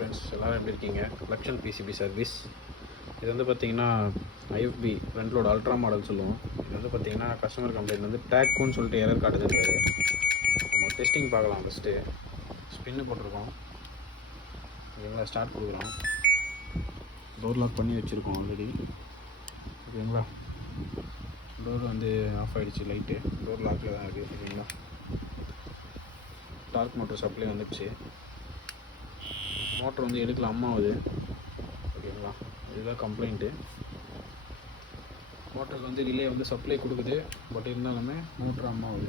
Friends, எல்லோரும் எப்படி இருக்கீங்க? Lakshan PCB service. இது வந்து பார்த்திங்கன்னா IFB front load ultra model சொல்லுவோம். இது வந்து பார்த்திங்கன்னா கஸ்டமர் கம்ப்ளைண்ட் வந்து டேக்குன்னு சொல்லிட்டு எரர் காட்டுதுன்றாரு. நம்ம டெஸ்டிங் பார்க்கலாம். ஃபஸ்ட்டு ஸ்பின்னு போட்டிருக்கோம், ஓகேங்களா. ஸ்டார்ட் கொடுக்குறோம். டோர் லாக் பண்ணி வச்சுருக்கோம் ஆல்ரெடி, ஓகேங்களா. டோர் வந்து ஆஃப் ஆகிடுச்சு, லைட்டு டோர் லாக்கில் தான் இருக்குது, ஓகேங்களா. டார்க் மோட்டர் சப்ளை வந்துடுச்சு. மோட்டர் வந்து எடுக்கல, அம்மாவுது, ஓகேங்களா. இதுதான் கம்ப்ளைண்ட்டு. மோட்டருக்கு வந்து ரிலே வந்து சப்ளை கொடுக்குது, பட் இருந்தாலுமே மோட்ரு அம்மாவுது.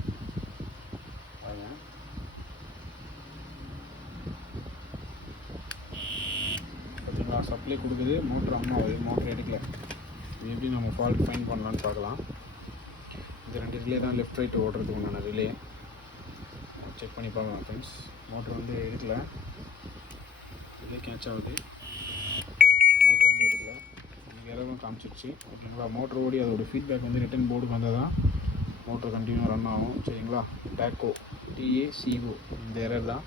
பார்த்தீங்களா, சப்ளை கொடுக்குது, மோட்ரு அம்மாவுது, மோட்ரு எடுக்கல. இது எப்படி நம்ம ஃபால்ட் ஃபைன் பண்ணலான்னு பார்க்கலாம். இது 2 ரிலே தான் லெஃப்ட் ரைட் ஓடுறதுக்கு உண்டான ரிலே. செக் பண்ணி பார்க்கலாம் ஃப்ரெண்ட்ஸ். மோட்ரு வந்து எடுக்கல, ரிலே கேட்ச் ஆகுது, மோட்ரு வந்து எடுக்கல. எரரும் காமிச்சிருச்சு, ஓகேங்களா. மோட்ரு ஓடி அதோட ஃபீட்பேக் வந்து ரிட்டன் போர்டுக்கு வந்தால் தான் மோட்ரு கண்டினியூ ரன் ஆகும், சரிங்களா. டேக்கோ TACO இந்த எரர் தான்.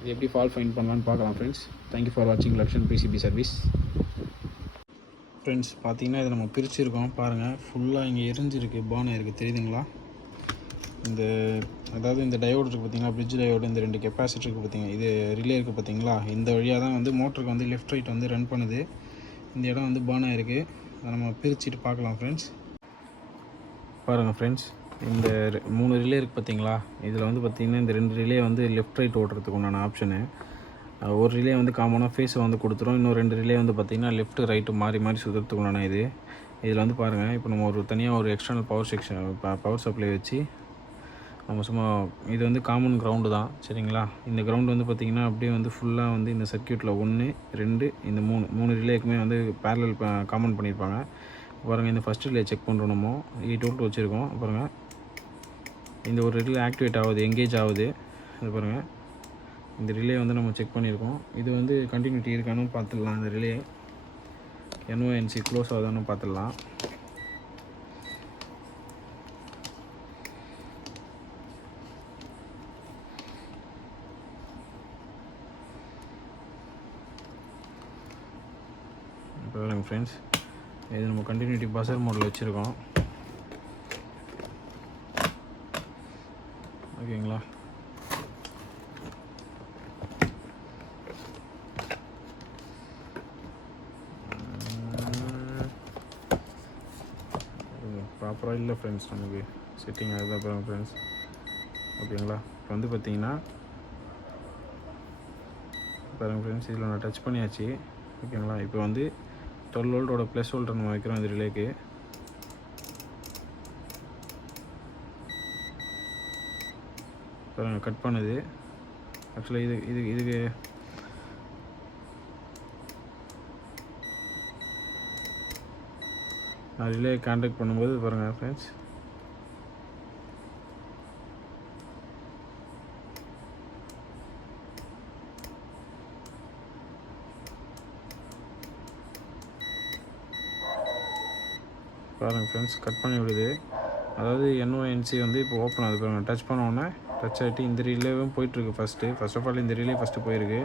இது எப்படி ஃபால்ட் ஃபைண்ட் பண்ணலான்னு பார்க்கலாம் ஃப்ரெண்ட்ஸ். தேங்க்யூ ஃபார் வாட்சிங் லக்ஷன் பிசிபி சர்வீஸ். ஃப்ரெண்ட்ஸ், பார்த்தீங்கன்னா இதை நம்ம பிரிச்சுருக்கோம் பாருங்கள். ஃபுல்லாக இங்கே எரிஞ்சிருக்கு, பானை இருக்குது, தெரியுதுங்களா. இந்த அதாவது இந்த டயோடு இருக்குது பார்த்தீங்களா, பிரிட்ஜ் டயோடு, இந்த 2 கெப்பாசிட்டர் இருக்குது பார்த்தீங்க, இது ரிலே இருக்குது பார்த்தீங்களா. இந்த வழியாக தான் வந்து மோட்டருக்கு வந்து லெஃப்ட் ரைட் வந்து ரன் பண்ணுது. இந்த இடம் வந்து பான் ஆகிருக்கு. அதை நம்ம பிரிச்சுட்டு பார்க்கலாம் ஃப்ரெண்ட்ஸ். பாருங்கள் ஃப்ரெண்ட்ஸ், இந்த 3 ரிலே இருக்குது பார்த்தீங்களா. இதில் வந்து பார்த்திங்கன்னா இந்த 2 ரிலே வந்து லெஃப்ட் ரைட் ஓட்டுறதுக்கு உண்டான ஆப்ஷனு. ஒரு ரிலே வந்து காமனாக ஃபேஸை வந்து கொடுத்துரும், இன்னும் 2 ரிலே வந்து பார்த்திங்கன்னா லெஃப்ட்டு ரைட்டு மாறி மாறி சுற்றுறதுக்கு உண்டான இது. இதில் வந்து பாருங்கள், இப்போ நம்ம தனியாக ஒரு எக்ஸ்டர்னல் பவர் சப்ளை வச்சு நம்ம சும்மா, இது வந்து காமன் கிரவுண்டு தான், சரிங்களா. இந்த கிரவுண்டு வந்து பார்த்திங்கன்னா அப்படியே வந்து ஃபுல்லாக வந்து இந்த சர்க்யூட்டில் 1 2 இந்த 3 ரிலேக்குமே வந்து பேரலல் காமன் பண்ணியிருப்பாங்க. பாருங்கள், இந்த ஃபஸ்ட் ரிலே செக் பண்ணுறோம். நம்ம 8 வோல்ட் வச்சுருக்கோம். பாருங்கள், இந்த ஒரு ரிலே ஆக்டிவேட் ஆகுது, எங்கேஜ் ஆகுது. அது பாருங்கள், இந்த ரிலே வந்து நம்ம செக் பண்ணியிருக்கோம். இது வந்து கண்டினியூட்டி இருக்கானு பார்த்துடலாம். இந்த ரிலே NONC க்ளோஸ் ஆகுதானு பார்த்துடலாம். பாருங்கள் ஃப்ரெண்ட்ஸ், இது நம்ம கண்டினியூட்டி பஸர் மோடில் வச்சுருக்கோம், ஓகேங்களா. ப்ராப்பராக இல்லை ஃப்ரெண்ட்ஸ், நமக்கு செட்டிங் அதுதான் பாருங்கள் ஃப்ரெண்ட்ஸ், ஓகேங்களா. இப்போ வந்து பார்த்திங்கன்னா பாருங்கள் ஃப்ரெண்ட்ஸ், இதில் நான் டச் பண்ணியாச்சு, ஓகேங்களா. இப்போ வந்து 12 வோல்ட்டோட ப்ளஸ் வோல்ட்டை நம்ம வைக்கிறோம் இந்த ரிலேக்கு. பாருங்கள், கட் பண்ணுது. ஆக்சுவலாக இதுக்கு நான் ரிலே கான்டாக்ட் பண்ணும்போது பாருங்கள் ஃப்ரெண்ட்ஸ், பாருங்கள் ஃப்ரெண்ட்ஸ், கட் பண்ணி விடுது. அதாவது NONC வந்து இப்போ ஓப்பன் ஆகுது பாருங்கள். டச் பண்ணோன்னே டச் ஆகிட்டு இந்த ரிலேவும் போயிட்டுருக்கு. ஃபர்ஸ்ட் ஆஃப் ஆல் இந்த ரிலே ஃபஸ்ட்டு போயிருக்கு.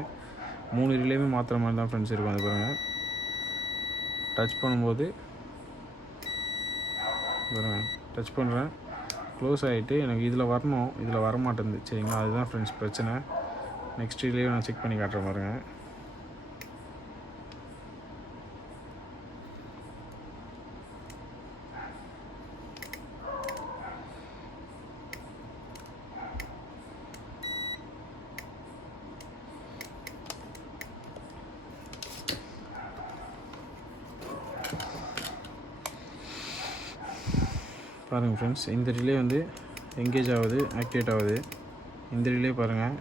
3 ரிலேவுமே மாற்றுற மாதிரி தான் ஃப்ரெண்ட்ஸ் இருக்கும். அது பாருங்கள், டச் பண்ணும்போது பாருங்கள், டச் பண்ணுறேன், க்ளோஸ் ஆகிட்டு எனக்கு இதில் வரணும், இதில் வரமாட்டேங்குது, சரிங்களா. அதுதான் ஃப்ரெண்ட்ஸ் பிரச்சனை. நெக்ஸ்ட் ரிலேவை நான் செக் பண்ணி காட்டுறேன் பாருங்கள். பாருங்கள் ஃப்ரெண்ட்ஸ், இந்த ரிலே வந்து எங்கேஜ் ஆகுது, ஆக்டிவேட் ஆகுது. இந்த ரிலே பாருங்கள்,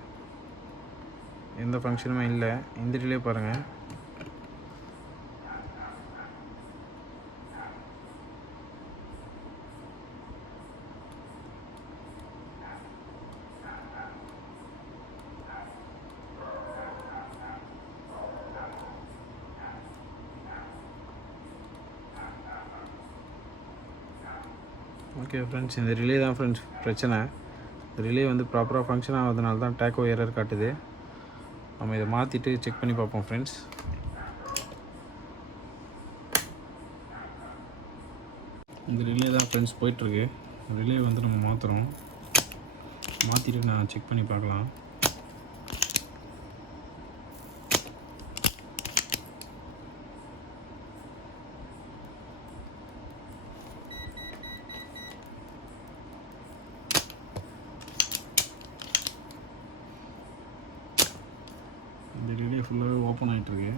எந்த ஃபங்க்ஷனுமே இல்லை. இந்த ரிலே பாருங்கள், ஓகே ஃப்ரெண்ட்ஸ். இந்த ரிலே தான் ஃப்ரெண்ட்ஸ் பிரச்சனை. ரிலே வந்து ப்ராப்பராக ஃபங்க்ஷன் ஆகாதனால தான் டேக்கோ எரர் காட்டுது. நம்ம இதை மாற்றிட்டு செக் பண்ணி பார்ப்போம் ஃப்ரெண்ட்ஸ். இந்த ரிலே தான் ஃப்ரெண்ட்ஸ் போயிட்டுருக்கு. ரிலே வந்து நம்ம மாற்றுறோம். மாற்றிட்டு நான் செக் பண்ணி பார்க்கலாம். இந்த ரிலே ஃபுல்லாகவே ஓப்பன் ஆகிட்டுருக்கு.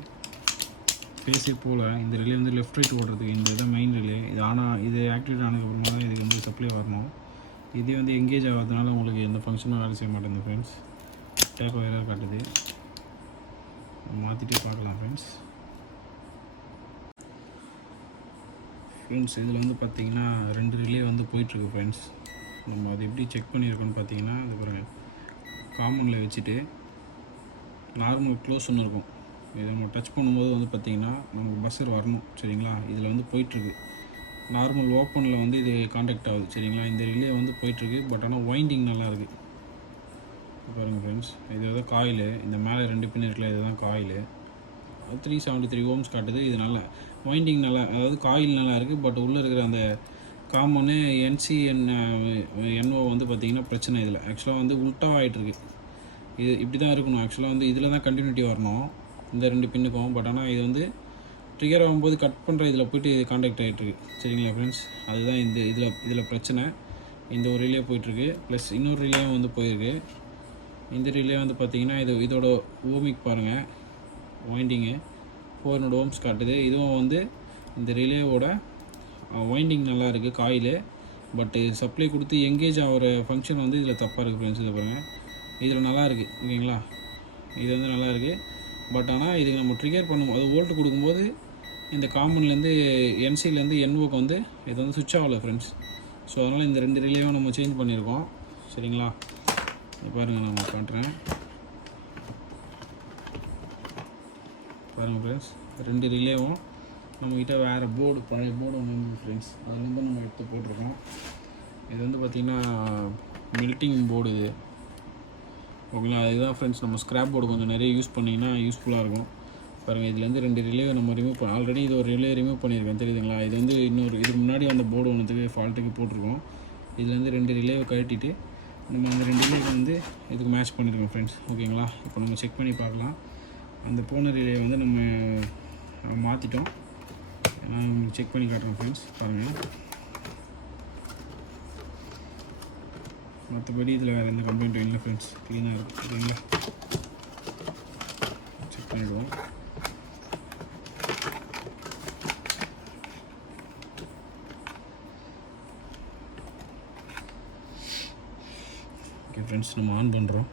ஃபேஸே போல் இந்த ரிலே வந்து லெஃப்ட் ரைட் ஓடுறதுக்கு இந்த இதான் மெயின் ரிலே. இது ஆனால் இது ஆக்டிவேட் ஆனதுக்கப்புறமா தான் இதுக்கு வந்து சப்ளை வரணும். இதே வந்து எங்கேஜ் ஆகாதனால உங்களுக்கு எந்த ஃபங்க்ஷனும் வேலை செய்ய மாட்டேங்குது ஃப்ரெண்ட்ஸ். டேக் ஒயராக காட்டுது. மாற்றிட்டே பார்க்கலாம் ஃப்ரெண்ட்ஸ். இதில் வந்து பார்த்திங்கன்னா 2 ரிலே வந்து போயிட்டுருக்கு ஃப்ரெண்ட்ஸ். நம்ம அது எப்படி செக் பண்ணியிருக்கோன்னு பார்த்தீங்கன்னா, அது பாருங்கள், காமனில் வச்சுட்டு நார்மல் க்ளோஸ் ஒன்று இருக்கும். இதை நம்ம டச் பண்ணும்போது வந்து பார்த்திங்கன்னா நமக்கு பஸ்ஸர் வரணும். சரிங்களா, இதில் வந்து போயிட்டுருக்கு. நார்மல் ஓப்பனில் வந்து இது காண்டாக்ட் ஆகுது. சரிங்களா, இந்த ரிலே வந்து போயிட்டுருக்கு. பட் ஆனால் வைண்டிங் நல்லாயிருக்கு. பாருங்கள் ஃப்ரெண்ட்ஸ், இது தான் காயில். இந்த மேலே 2 பின் இருக்குல்ல, இதுதான் காயில். 373 ஓம்ஸ் காட்டுது. இது நல்லா வைண்டிங் நல்லா, அதாவது காயில் நல்லா இருக்குது. பட் உள்ளே இருக்கிற அந்த காமனு NO வந்து பார்த்திங்கன்னா பிரச்சனை. இதில் ஆக்சுவலாக வந்து உல்ட்டாக ஆகிட்டுருக்கு. இது இப்படி தான் இருக்கணும். ஆக்சுவலாக வந்து இதில் தான் கண்டினியூட்டி வரணும் இந்த 2 பின்னுக்கும். பட் ஆனால் இது வந்து ட்ரிகர் ஆகும்போது கட் பண்ணுற இதில் போய்ட்டு இது காண்டாக்ட் ஆகிட்டுருக்கு. சரிங்களா ஃப்ரெண்ட்ஸ், அதுதான் இந்த இதில் பிரச்சனை. இந்த ஒரு ரிலே போயிட்டுருக்கு. ப்ளஸ் இன்னொரு ரிலேயும் வந்து போயிருக்கு. இந்த ரிலே வந்து பார்த்திங்கன்னா இதோட ஓமிக் பாருங்கள், வைண்டிங்கு 400 ஓம்ஸ் காட்டுது. இதுவும் வந்து இந்த ரிலேவோட வைண்டிங் நல்லா இருக்குது காயில். பட்டு சப்ளை கொடுத்து எங்கேஜ் ஆகிற ஃபங்க்ஷன் வந்து இதில் தப்பாக இருக்குது ஃப்ரெண்ட்ஸ். இதை பாருங்கள், இதில் நல்லா இருக்குது. ஓகேங்களா, இது வந்து நல்லா இருக்குது. பட் ஆனால் இதுக்கு நம்ம ட்ரிகர் பண்ணும்போது அது வோல்ட் கொடுக்கும்போது இந்த காமன்லேருந்து NCலேருந்து NOக்கு வந்து இது வந்து சுவிட்ச் ஆகலை ஃப்ரெண்ட்ஸ். ஸோ அதனால் இந்த 2 ரிலேயும் நம்ம சேஞ்ச் பண்ணியிருக்கோம். சரிங்களா, பாருங்கள், நான் பண்ணுறேன் பாருங்கள் ஃப்ரெண்ட்ஸ். 2 ரிலேவும் நம்மக்கிட்ட வேறு போர்டு, பழைய போர்டு ஒன்று வந்து ஃப்ரெண்ட்ஸ், அதுலேருந்து நம்ம எடுத்து போட்டிருக்கோம். இது வந்து பார்த்திங்கன்னா மெல்ட்டிங் போர்டு இது. ஓகேங்களா, அதுதான் ஃப்ரெண்ட்ஸ். நம்ம ஸ்க்ராப் போர்டு கொஞ்சம் நிறைய யூஸ் பண்ணிங்கன்னா யூஸ்ஃபுல்லாக இருக்கும். பாருங்கள், இதுலேருந்து 2 ரிலே நம்ம ரிமூவ் பண்ண, ஆல்ரெடி இது ஒரு ரிலே ரிமூவ் பண்ணியிருக்கேன் தெரியுதுங்களா. இது வந்து இதுக்கு முன்னாடி அந்த போர்டு ஒன்றுத்துக்கு ஃபால்ட்டுக்கு போட்டிருக்கோம். இதுலேருந்து 2 ரிலேவை கழட்டிட்டு நம்ம அந்த 2 ரிலே வந்து இதுக்கு மேட்ச் பண்ணியிருக்கோம் ஃப்ரெண்ட்ஸ். ஓகேங்களா, இப்போ நம்ம செக் பண்ணி பார்க்கலாம். அந்த போன ரிலே வந்து நம்ம மாற்றிட்டோம். நான் செக் பண்ணி காட்டுறேன் ஃப்ரெண்ட்ஸ். பாருங்கள், மற்றபடி இதில் வேறு எந்த கம்ப்ளைண்ட்டும் இல்லை ஃப்ரெண்ட்ஸ். க்ளீனாக இருக்குது. ஓகேங்களா, செக் பண்ணிவிடுவோம். ஓகே ஃப்ரெண்ட்ஸ், நம்ம ஆன் பண்ணுறோம்.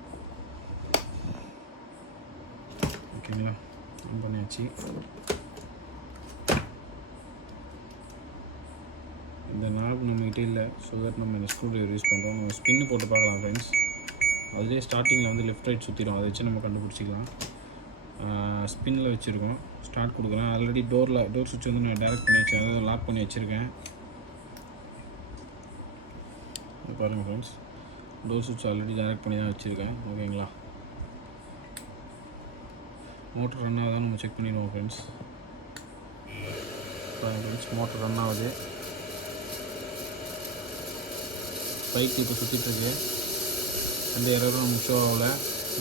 ஓகேங்களா, ஆன் பண்ணியாச்சு. இந்த நாப் நம்மகிட்ட இல்லை. ஸோ தட் நம்ம இந்த ஸ்க்ரூ ட்ரைவர் யூஸ் பண்ணுறோம். நம்ம ஸ்பின்னு போட்டு பார்க்கலாம் ஃப்ரெண்ட்ஸ். அதுலேயே ஸ்டார்டிங்கில் வந்து லெஃப்ட் ரைட் சுற்றிடும். அதை வச்சு நம்ம கண்டுபிடிச்சிக்கலாம். ஸ்பின்னில் வச்சுருக்கோம். ஸ்டார்ட் கொடுக்குறேன். ஆல்ரெடி டோர் சுவிட்ச் வந்து நான் டேரெக்ட் பண்ணி வச்சேன், அதாவது லாக் பண்ணி வச்சுருக்கேன். பாருங்கள் ஃப்ரெண்ட்ஸ், டோர் சுவிட்ச் ஆல்ரெடி டேரெக்ட் பண்ணி தான் வச்சுருக்கேன். ஓகேங்களா, மோட்டர் ரன் ஆகுதான் நம்ம செக் பண்ணிடுவோம் ஃப்ரெண்ட்ஸ். ஃப்ரெண்ட்ஸ், மோட்டர் ரன் ஆகுது. பைக் இப்போ சுற்றிட்டுருக்கு. எந்த எரரும் நம்ம ஷோ ஆகலை.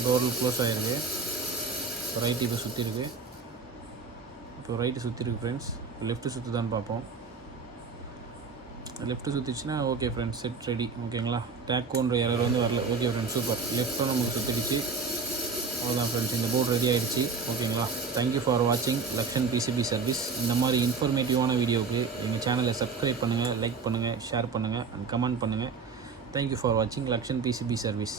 டோரில் க்ளோஸ் ஆகிருக்கு. இப்போ ரைட்டு இப்போ சுற்றிருக்கு. இப்போ ரைட்டு சுற்றிருக்கு ஃப்ரெண்ட்ஸ். லெஃப்ட்டு சுற்றுதான்னு பார்ப்போம். லெஃப்ட்டு சுற்றிச்சுன்னா ஓகே ஃப்ரெண்ட்ஸ், செட் ரெடி. ஓகேங்களா, டேக்கோன்ற எரர் வந்து வரல. Okay friends, super. லெஃப்ட்டும் நமக்கு சுற்றிடுச்சு. அவ்வளோதான் ஃப்ரெண்ட்ஸ், இந்த போர்டு ரெடி ஆகிடுச்சு. ஓகேங்களா, தேங்க்யூ ஃபார் வாட்சிங் லக்ஷன் PCB சர்வீஸ். இந்த மாதிரி இன்ஃபர்மேட்டிவான வீடியோவுக்கு எங்கள் சேனலை சப்ஸ்கிரைப் பண்ணுங்கள், லைக் பண்ணுங்கள், ஷேர் பண்ணுங்கள் அண்ட் கமெண்ட் பண்ணுங்கள். தேங்க்யூ ஃபார் வாட்சிங் லக்ஷன் PCB சர்வீஸ்.